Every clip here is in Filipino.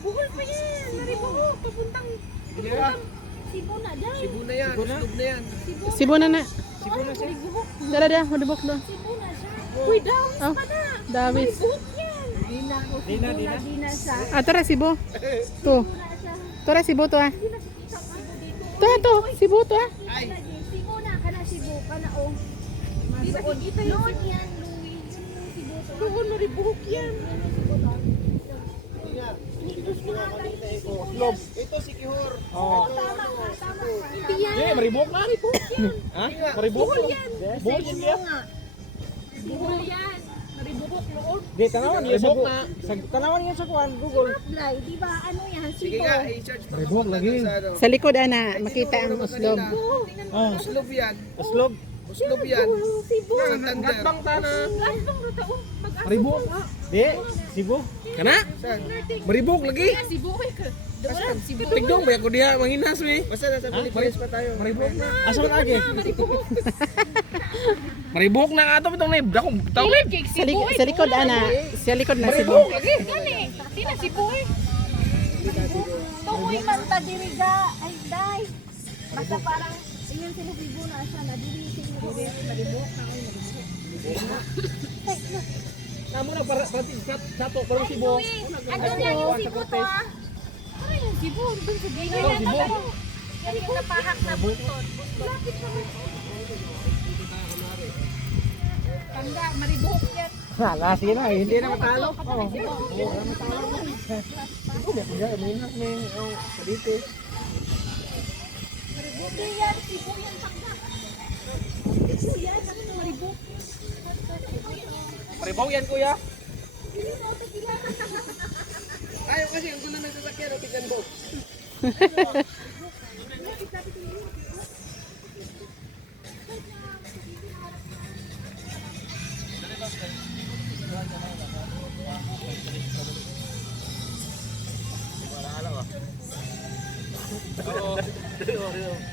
Bukol pa yan. Maribuhok. Papuntang Cebu na dyan. Cebu na yan. Cebu na yan. Cebu na na. Cebu na siya. Maribuhok. Dara dara, madubok do. Cebu na siya. Uy, dawis Oh, pa na. dawis. Maribuhok yan. Di na ko. Cebu na. Di na siya. Ah, tara Cebu. To. Cebu na siya. Tara Cebu to ah. Di na kita Cebu dito. To, Cebu to ah. Ay. Cebu na. Kana Cebu. Kana o. Di na kita yung Cebu. Yan, Louie. Yun yung Cebu to. Doon, maribuhok yan. Slob. Ito si Kihor. Oo, tama ka, tama ka. Hindi yan. Ye, maribok na. Ha? Maribok. Buhol yan. Buhol yan yan. Buhol yan. Maribuhok loob. Di tanawan niya sa tanawan niya sa kuan Google. Apply, di ba? Ano yan? Sige Cebu. nga, i-search pa. Ribok lagi. Sa likod ana, makita ang uslob. Oh, Uslob yan. Uslog. Uslob yan. Cebu. Santander. Gatbang tana. Lasong rataon. Mag-asa. Maribok. Di, Cebu. Kana? Saan? Maribok lagi. Cebu kay ka. Doon, Cebu. Tigdong ba ako diha manginas mi. Basta nasa Pilipinas pa tayo. Maribok na. Asa man lagi? Maribuhok. Maribok na ato bitong nib. Dako tawid. Sa likod ana, sa likod na Cebu. Maribok lagi. Gani. Di na Cebu eh. Tungoy man ta diriga. Ay, day. Basta parang ingon sila Cebu na siya na diri Cebu. Maribuhok na ay Namo na para sato parang Cebu. Ano na yung Cebu to ah? Ano yung Cebu? Doon sa gilid. Oh, Cebu. Yan yung napahak na buntot. Lapit naman. Tanda, maribuhok yan. Hala, sige na, hindi na matalo. Oh. Maribuhok yan. Cebu yan. Tanda. Cebu yan. Ano na maribuhok? Maribok yan kuya. Ayaw kasi yung gulo ng sasakyan o tignan mo.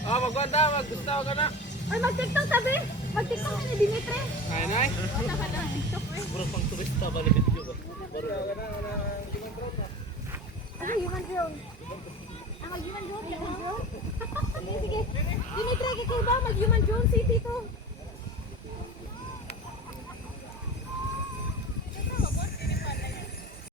Ah, magkwanta, maggustaw ka na. Ay, mag-tiktok sabi. Mag-tiktok ka ni Dimitri. Ay, nay. Wala ka na TikTok eh. Puro pang turista ba ni video ba? Ah, human drone. Ah, mag-human drone. Human drone. Sige, sige. Dimitri, kikaw ba? Mag-human drone city to.